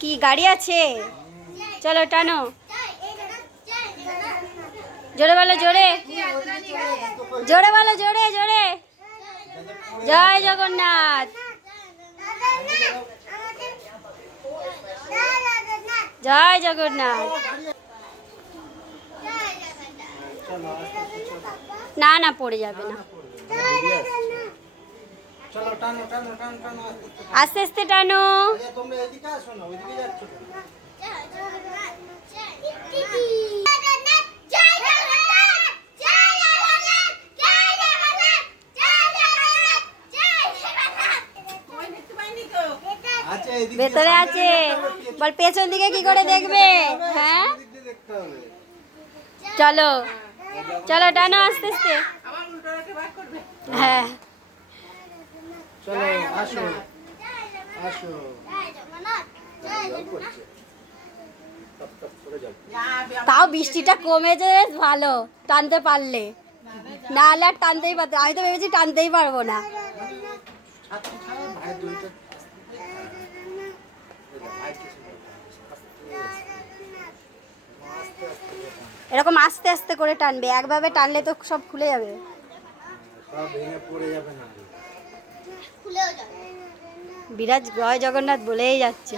কি গাড়ি আছে? চলো টানো, জোরে বলো, জোরে জোরে বলো, জোরে জোরে। জয় জগন্নাথ, জয় জগন্নাথ। না না, পড়ে যাবে না। আস্তে আস্তে টানো। ভেতরে আছে, বল পেছন দিকে কি করে দেখবে? হ্যাঁ চলো চলো টানো আস্তে আস্তে। হ্যাঁ চলো আসো আসো। তাও বৃষ্টিটা কমেছে, ভালো টানতে পারলে, না হলে আর টানতেই পারতো। আমি তো ভেবেছি টানতেই পারবো না। এরকম আস্তে আস্তে করে টানবে, একভাবে টানলে তো সব খুলে যাবে। বিরাজ জয় জগন্নাথ বলেই যাচ্ছে।